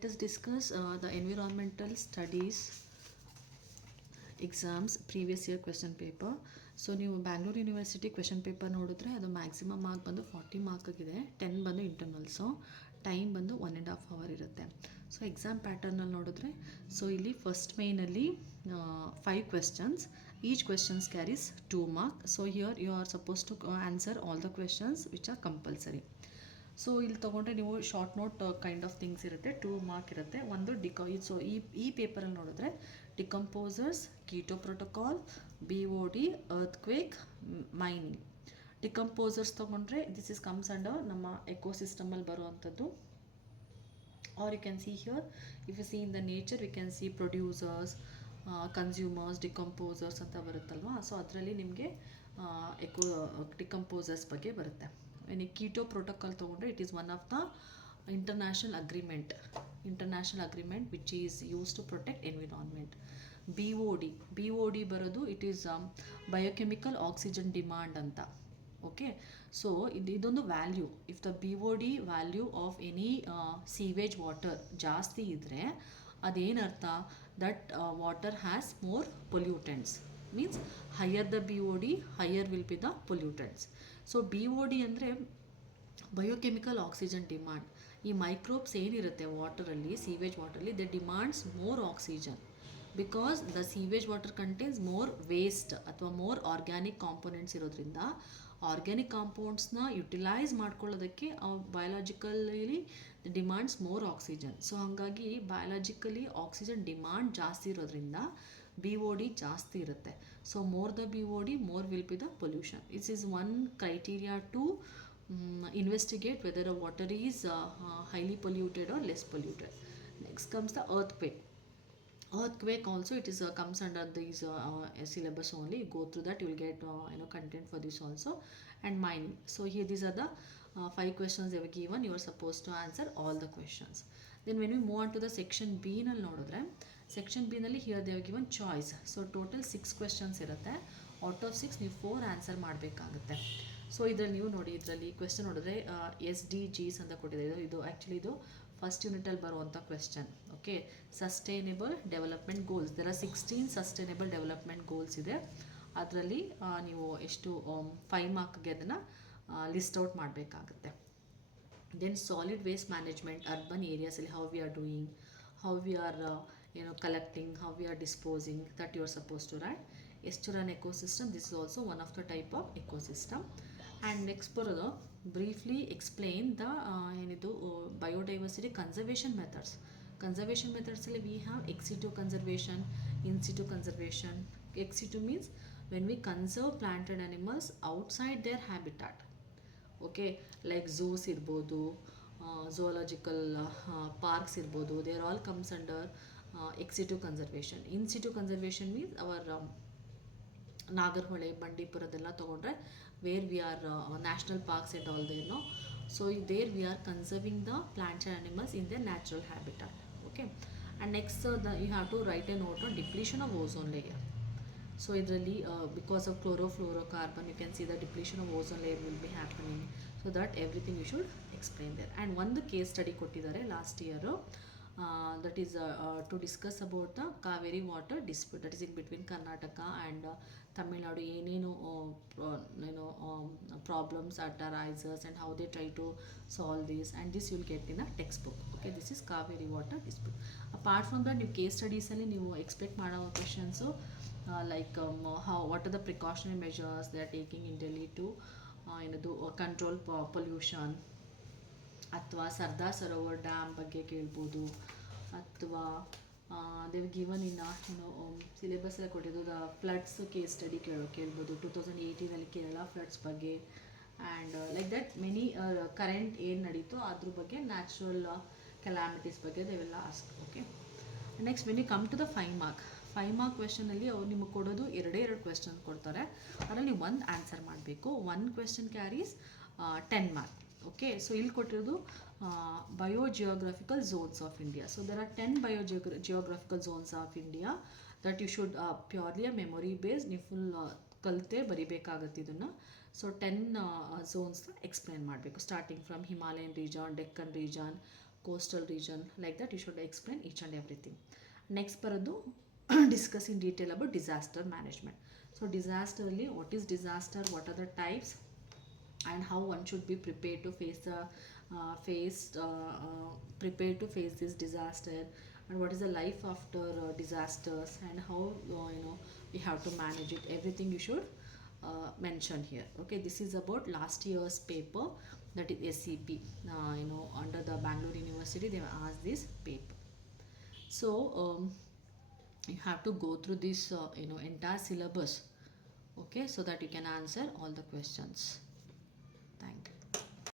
let us discuss the environmental studies exams previous year question paper. So ನೀವು Bangalore university question paper ನೋಡಿದ್ರೆ ಅದು maximum mark ಬಂದು 40 ಮಾರ್ಕಾಗಿದೆ. 10 ಬಂದು internals, time ಬಂದು 1.5 hour ಇರುತ್ತೆ. ಸೊ ಎಕ್ಸಾಮ್ ಪ್ಯಾಟರ್ನಲ್ಲಿ ನೋಡಿದ್ರೆ, ಸೊ ಇಲ್ಲಿ ಫಸ್ಟ್ ಮೇಯ್ನಲ್ಲಿ 5 questions, each questions carries 2 mark. So here you are suppose to answer all the questions which are compulsory. So ಇಲ್ಲಿ ತೊಗೊಂಡ್ರೆ ನೀವು short note kind of things ಇರುತ್ತೆ, 2 mark ಇರುತ್ತೆ. ಒಂದು ಸೊ ಈ ಪೇಪರಲ್ಲಿ ನೋಡಿದ್ರೆ decomposers, Kyoto protocol, BOD, earthquake, mining. Decomposers ತೊಗೊಂಡ್ರೆ ದಿಸ್ ಇಸ್ ಕಮ್ಸ್ ಅಂಡರ್ ನಮ್ಮ ಎಕೋಸಿಸ್ಟಮಲ್ಲಿ ಬರುವಂಥದ್ದು. Are you can see here, if you see in the nature we can see producers, consumers, decomposers ಅಂತ ಬರುತ್ತಲ್ವ. ಸೊ ಅದರಲ್ಲಿ ನಿಮಗೆ ಡಿಕಂಪೋಸರ್ಸ್ ಬಗ್ಗೆ ಬರುತ್ತೆ. ಈ ಕೀಟೋ ಪ್ರೋಟೋಕಾಲ್ ತೊಗೊಂಡ್ರೆ it is one of the international agreement which is used to protect environment. BOD ಬರೋದು it is biochemical oxygen demand ಅಂತ. Okay, so ಇದೊಂದು value. If the BOD value of any sewage water ಜಾಸ್ತಿ ಇದ್ದರೆ ಅದೇನರ್ಥ, that water has more pollutants, means higher the BOD higher will be the pollutants. So BOD ಅಂದರೆ biochemical oxygen demand. ಈ microbes ಏನಿರುತ್ತೆ ವಾಟರಲ್ಲಿ, ಸೀವೇಜ್ ವಾಟರಲ್ಲಿ, they demands more oxygen because the sewage water contains more waste ಅಥವಾ more organic components ಇರೋದ್ರಿಂದ organic ಕಾಂಪೌಂಡ್ಸ್ನ utilise ಮಾಡ್ಕೊಳ್ಳೋದಕ್ಕೆ biologically demands more oxygen. So ಹಾಗಾಗಿ ಬಯೋಲಾಜಿಕಲಿ ಆಕ್ಸಿಜನ್ ಡಿಮಾಂಡ್ ಜಾಸ್ತಿ ಇರೋದ್ರಿಂದ BOD ಜಾಸ್ತಿ ಇರುತ್ತೆ. So more the BOD more will be the pollution. It's is one criteria to investigate whether a water is highly polluted or less polluted. Next comes the earthquake also, it is comes under these syllabus only. You go through that, you will get content for this also. And mining. So here these are the 5 questions they were given. You are supposed to answer all the questions. Then when we move on to the section B ನಲ್ಲಿ ನೋಡಿದ್ರೆ, section B ನಲ್ಲಿ here they have given choice. So total 6 questions ಇರುತ್ತೆ. Out of 6 ನೀವು 4 answer ಮಾಡಬೇಕಾಗುತ್ತೆ. So ಇದರಲ್ಲಿ ನೀವು ನೋಡಿ, ಇದರಲ್ಲಿ ಕ್ವೆಶ್ಚನ್ ನೋಡಿದ್ರೆ SDGs ಅಂತ ಕೊಟ್ಟಿದ್ದಾರೆ. ಇದು ಆ್ಯಕ್ಚುಲಿ ಇದು ಫಸ್ಟ್ ಯೂನಿಟಲ್ಲಿ ಬರುವಂಥ question. Okay, sustainable development goals, there are 16 sustainable development goals ಇದೆ. ಅದರಲ್ಲಿ ನೀವು ಎಷ್ಟು 5 ಮಾರ್ಕ್ಗೆ ಅದನ್ನು ಲಿಸ್ಟ್ ಔಟ್ ಮಾಡಬೇಕಾಗುತ್ತೆ. Then solid waste management urban ಏರಿಯಾಸಲ್ಲಿ how we are doing, how we are collecting, how we are disposing, that you are supposed to write. Estuarine ecosystem, this is also one of the type of ecosystem. And next ಬರೋದು briefly explain the biodiversity conservation methods. Conservation methods ಅಲ್ಲಿ we have ex situ conservation, in situ conservation. Ex situ means when we conserve plant and animals outside their habitat. Okay, like zoos ಇರ್ಬೋದು, zoological parks ಇರ್ಬೋದು, they are all comes under ex situ conservation. In situ conservation means our Nagarahole, ಬಂಡೀಪುರದೆಲ್ಲ ತೊಗೊಂಡ್ರೆ where we are national parks at all there no. So there we are conserving the plants and animals in their natural habitat. Okay, and next you have to write a note on depletion of ozone layer. So ಇದರಲ್ಲಿ because of chlorofluorocarbon you can see the depletion of ozone layer will be happening. So that everything you should explain there. And ಒಂದು case study ಕೊಟ್ಟಿದ್ದಾರೆ last year, that is to discuss about the Kaveri water dispute, that is in between Karnataka and Tamil Nadu. ಏನೇನು problems that arises and how they try to solve this, and this you will get in a textbook. Okay, this is Kaveri water dispute. Apart from that, ನೀವು case ಸ್ಟಡೀಸಲ್ಲಿ ನೀವು expect ಮಾಡೋ questions what are the precautionary measures they are taking in Delhi to control pollution, ಅಥವಾ Sardar Sarovar dam ಬಗ್ಗೆ ಕೇಳ್ಬೋದು, ಅಥವಾ Dev given in ಸಿಲೆಬಸ್ಸಲ್ಲಿ ಕೊಟ್ಟಿದ್ದು the floods case study ಕೇಳ್ಬೋದು. 2018 Kerala floods ಬಗ್ಗೆ, and like that many current ಏನು ನಡೀತೋ ಅದ್ರ ಬಗ್ಗೆ, ನ್ಯಾಚುರಲ್ ಕೆಲಾಮಿಟೀಸ್ ಬಗ್ಗೆ ದೇವೆಲ್ಲ ask. Okay, next when you come to the 5 mark ಕ್ವೆಶನಲ್ಲಿ ಅವ್ರು ನಿಮಗೆ ಕೊಡೋದು 2 ಕ್ವೆಶನ್ ಕೊಡ್ತಾರೆ. ಅದರಲ್ಲಿ ನೀವು 1 ಆನ್ಸರ್ ಮಾಡಬೇಕು. 1 question carries 10 mark. Okay, so ಇಲ್ಲಿ ಕೊಟ್ಟಿರೋದು biogeographical zones of India. So there are 10 biogeographical zones of India that you should purely a memory based, ನೀವು ಫುಲ್ ಕಲಿತೆ ಬರಿಬೇಕಾಗತ್ತೆ ಇದನ್ನು. ಸೊ 10 ಝೋನ್ಸ್ನ ಎಕ್ಸ್ಪ್ಲೇನ್ ಮಾಡಬೇಕು, starting from Himalayan region, Deccan region, coastal region, like that you should explain each and everything. Next ಬರೋದು discuss in detail about disaster management. So disaster ಅಲ್ಲಿ what is disaster, what are the types, and how one should be prepared to face the prepared to face this disaster, and what is the life after disasters, and how we have to manage it. Everything you should mention here. Okay, this is about last year's paper, that is SEP. Under the Bangalore University they have asked this paper. So you have to go through this entire syllabus, okay, so that you can answer all the questions.